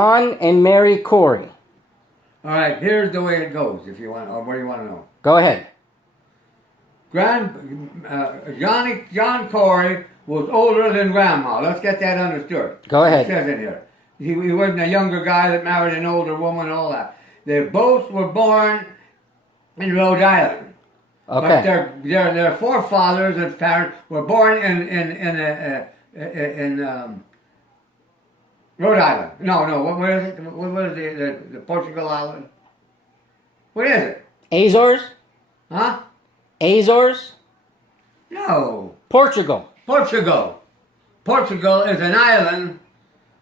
John and Mary Corey. All right, here's the way it goes. If you want, or what do you want to know? Go ahead. John Corey was older than Grandma. Let's get that understood. Go ahead. It says in here. He wasn't a younger guy that married an older woman and all that. They both were born in Rhode Island. Okay. But their forefathers and parents were born in Rhode Island. No. What is it? What is the Portugal island? What is it? Azores? Huh? Azores? No. Portugal. Portugal. Portugal is an island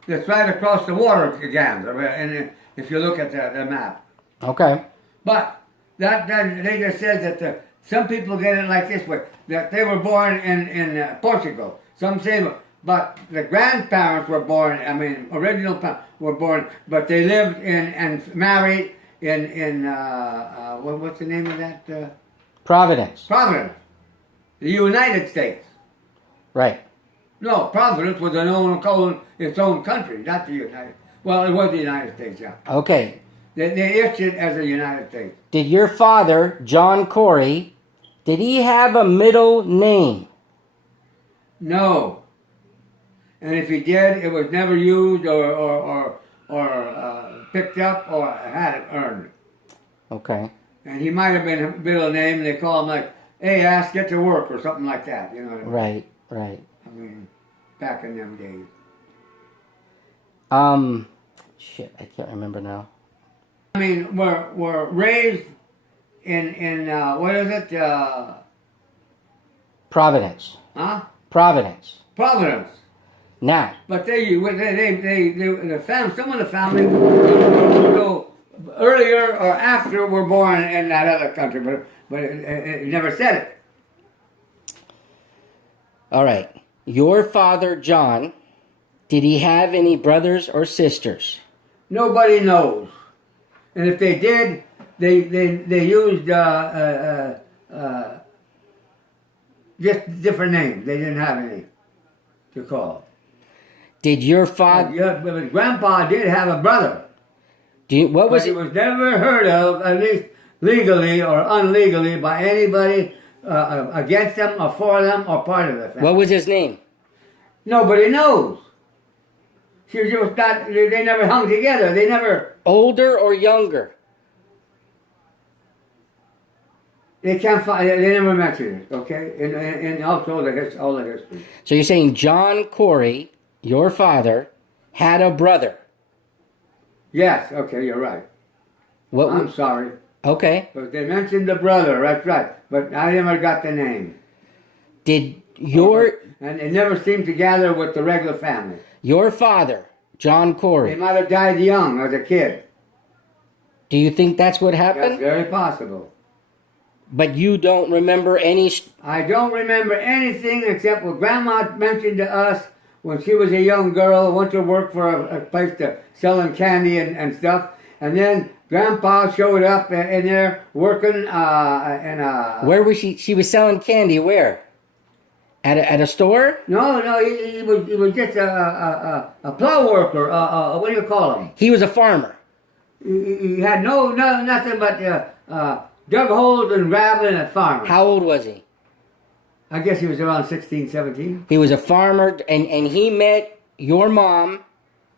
that's right across the water again. And if you look at the map. Okay. But that they just said that some people get it like this way, that they were born in Portugal. Some say, but the grandparents were born. I mean, original parents were born, but they lived in and married in what's the name of that? Providence. Providence, the United States. Right. No, Providence was its own country, not the United. Well, it was the United States, yeah. Okay. They issued it as the United States. Did your father, John Corey, did he have a middle name? No. And if he did, it was never used or picked up or had it earned. Okay. And he might have been a middle name. They call him like, "Hey, ass, get to work," or something like that. You know what I mean? Right. I mean, back in them days. Shit, I can't remember now. I mean, were raised in what is it? Providence. Huh? Providence. Providence. Now. But the family, some of the family, so earlier or after were born in that other country, but it never said it. All right. Your father, John, did he have any brothers or sisters? Nobody knows. And if they did, they used just different names. They didn't have any to call. Did your father? Yeah, but Grandpa did have a brother. What was But it? he was never heard of, at least legally or unlegally, by anybody against them or for them or part of the family. What was his name? Nobody knows. She was just not. They never hung together. They never. Older or younger? They can't find. They never mentioned it. Okay, and also all the history. So you're saying John Corey, your father, had a brother? Yes. Okay, you're right. What? I'm sorry. Okay. But they mentioned the brother. That's right. But I never got the name. Did your And it never seemed to gather with the regular family. your father, John He Corey? might have died young as a kid. Do you think that's what That's happened? very possible. But you don't remember any. I don't remember anything except what Grandma mentioned to us when she was a young girl, went to work for a place selling candy and stuff. And then Grandpa showed up in there working in a... Where was she? She was selling candy. Where? At a store? No, he was just a plow worker. What do you call him? He was a farmer. He had nothing but dug holes and gravel and a farmer. How old was he? I guess he was around 16, 17. He was a farmer, and he met your mom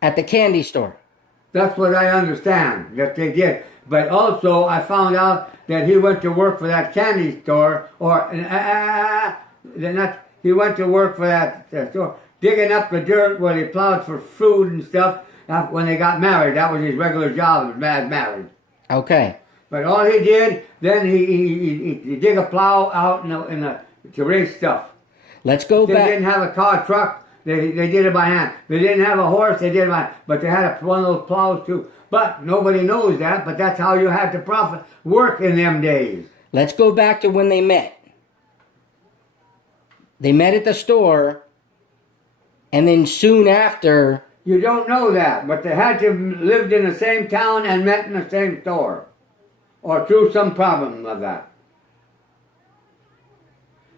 at the candy store. That's what I understand, that they did. But also, I found out that he went to work for that candy store, he went to work for that store, digging up the dirt where they plowed for food and stuff when they got married. That was his regular job as married. Okay. But all he did, then he dig a plow out to raise stuff. Let's go They back. didn't have a car, truck. They did it by hand. They didn't have a horse. They did it by hand. But they had one of those plows too. But nobody knows that. But that's how you had to work in them days. Let's go back to when they met. They met at the store, and then soon after. You don't know that. But they had to have lived in the same town and met in the same store. Or through some problem of that.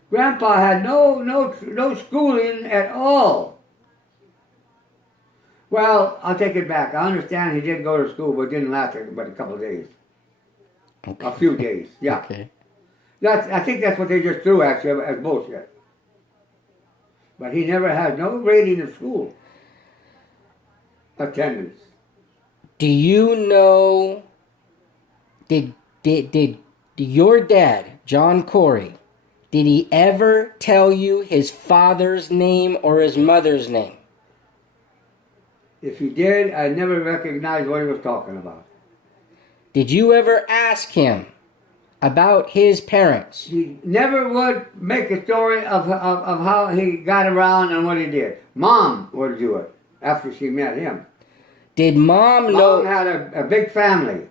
Grandpa had no schooling at all. Well, I'll take it back. I understand he did go to school, but it didn't last but a couple of days. Okay. A few days, yeah. Okay. I think that's what they just threw at you as bullshit. But he never had no rating in school. Attendance. Do you know, did your dad, John Corey, did he ever tell you his father's name or his mother's name? If he did, I never recognized what he was talking about. Did you ever ask him about his parents? He never would make a story of how he got around and what he did. Mom would do it after she met him. Did Mom know? Mom had a big family.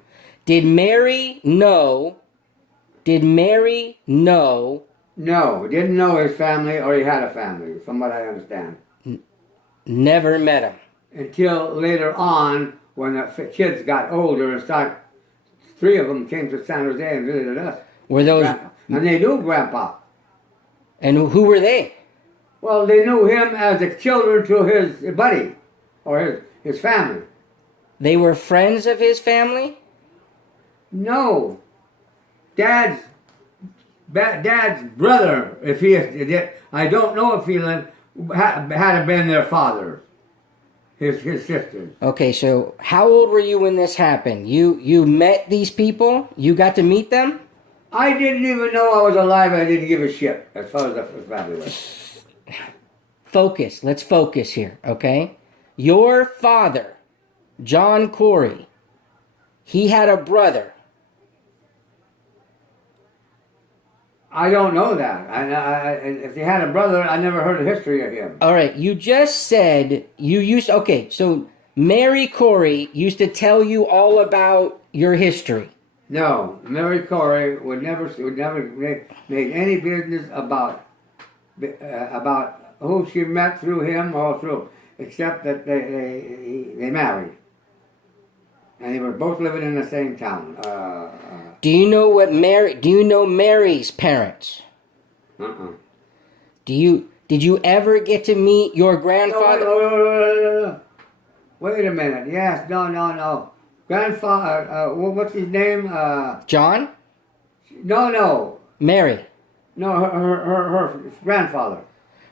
Did Mary know? Did Mary know? No, didn't know his family or he had a family, from what I understand. Never met him. Until later on, when the kids got older and started, 3 of them came to San Jose and visited us. Were those? Grandpa. And they knew Grandpa. And who were they? Well, they knew him as the children to his buddy or his family. They were friends of his family? No. Dad's brother, if he I don't know if he had been their father. His sisters. Okay, so how old were you when this happened? You met these people? You got to meet them? I didn't even know I was alive. I didn't give a shit as far as the family was. Focus. Let's focus here, okay? Your father, John Corey, he had a brother. I don't know that. If he had a brother, I never heard the history of him. All right, you just said you used... Okay, so Mary Corey used to tell you all about your history. No, Mary Corey would never make any business about who she met through him or through, except that they married. And they were both living in the same town. Do you know what Mary? Do you know Mary's parents? Did you ever get to meet your grandfather? No, wait a minute. Yes, no. Grandfather. What's his name? John? No. Mary. No, her grandfather.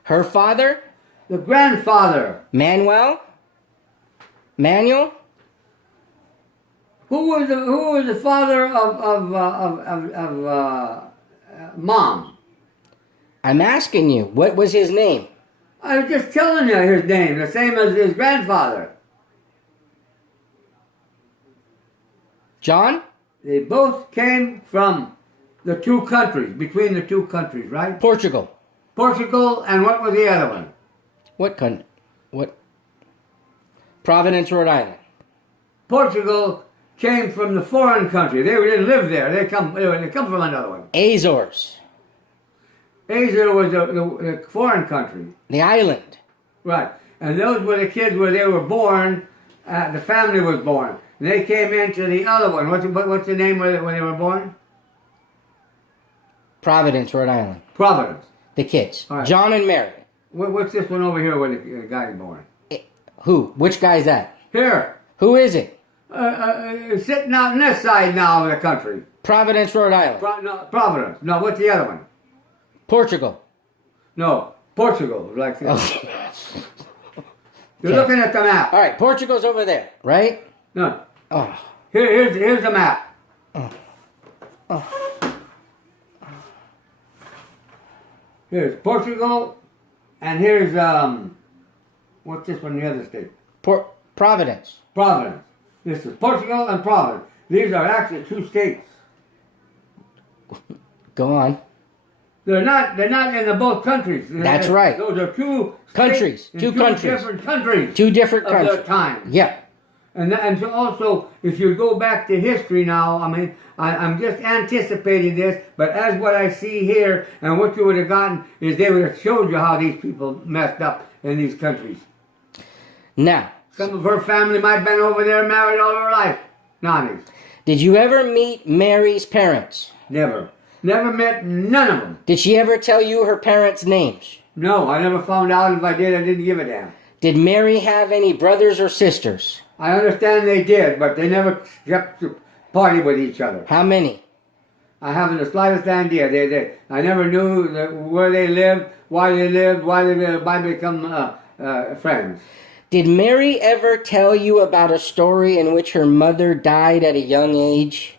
Her father? The grandfather. Manuel? Who was the father of Mom? I'm asking you, what was his name? I was just telling you his name, the same as his grandfather. John? They both came from the 2 countries, between the 2 countries, right? Portugal. Portugal, and what was the other one? What country? What? Providence, Rhode Island. Portugal came from the foreign country. They didn't live there. They come from another one. Azores. Asia was the foreign country. The island. Right. And those were the kids where they were born, the family was born. And they came into the other one. What's the name when they were born? Providence, Rhode Island. Providence. The kids. All right. John and Mary. What's this one over here where the guy's born? Who? Which guy's that? Here. Who is it? Sitting out on this side now of the country. Providence, Rhode Island. Providence. No, what's the other one? Portugal. No, Portugal. Like this. Oh. You're looking at the map. All right, Portugal's over there, right? No. Oh. Here's the map. Here's Portugal, and here's what's this one? The other state. Providence. Providence. This is Portugal and Providence. These are actually 2 states. Go on. They're not in the both countries. That's right. Those are 2 countries. 2 countries. Different countries. 2 different countries. Of their time. Yeah. And so also, if you go back to history now, I mean, I'm just anticipating this, but as what I see here, and what you would have gotten, is they would have showed you how these people messed up in these countries. Now. Some of her family might have been over there married all her life. Nonnies. Did you ever meet Mary's parents? Never. Never met none of them. Did she ever tell you her parents' names? No, I never found out. If I did, I didn't give a damn. Did Mary have any brothers or sisters? I understand they did, but they never kept to party with each other. How many? I haven't the slightest idea. I never knew where they lived, why they become friends. Did Mary ever tell you about a story in which her mother died at a young age?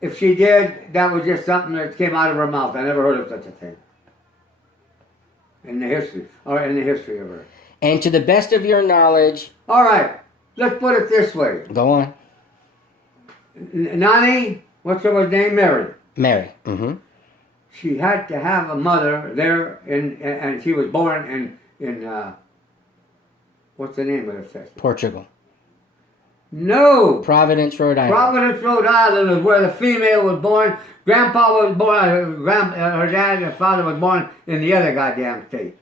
If she did, that was just something that came out of her mouth. I never heard of such a thing in the history of her. And to the best of your knowledge... All right, let's put it this way. Go on. Nani, what's her name? Mary. Mary. Mm-hmm. She had to have a mother there, and she was born in what's the name of the state? Portugal. No. Providence, Rhode Island. Providence, Rhode Island is where the female was born. Grandpa was born, her dad and father was born in the other goddamn state.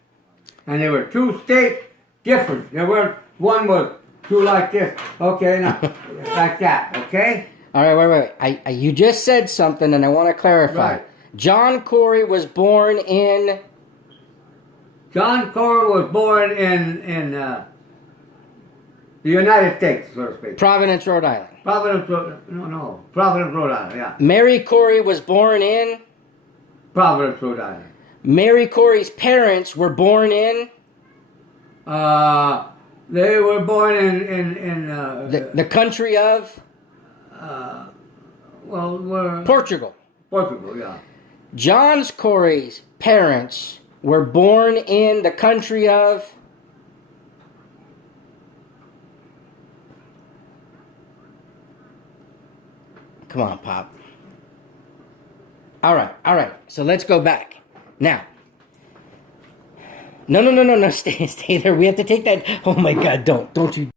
And they were two states different. There were, one was two like this. Okay, now, like that, okay? All right, wait. You just said something and I want to clarify. Right. John Corey was born in... John Corey was born in the United States, so to speak. Providence, Rhode Island. Providence, Rhode Island, yeah. Mary Corey was born in... Providence, Rhode Island. Mary Corey's parents were born in... They were born in the country of... Portugal. Portugal, yeah. John Corey's parents were born in the country of... Come on, Pop. All right. So let's go back. Now. No. Stay there. We have to take that. Oh my God, don't you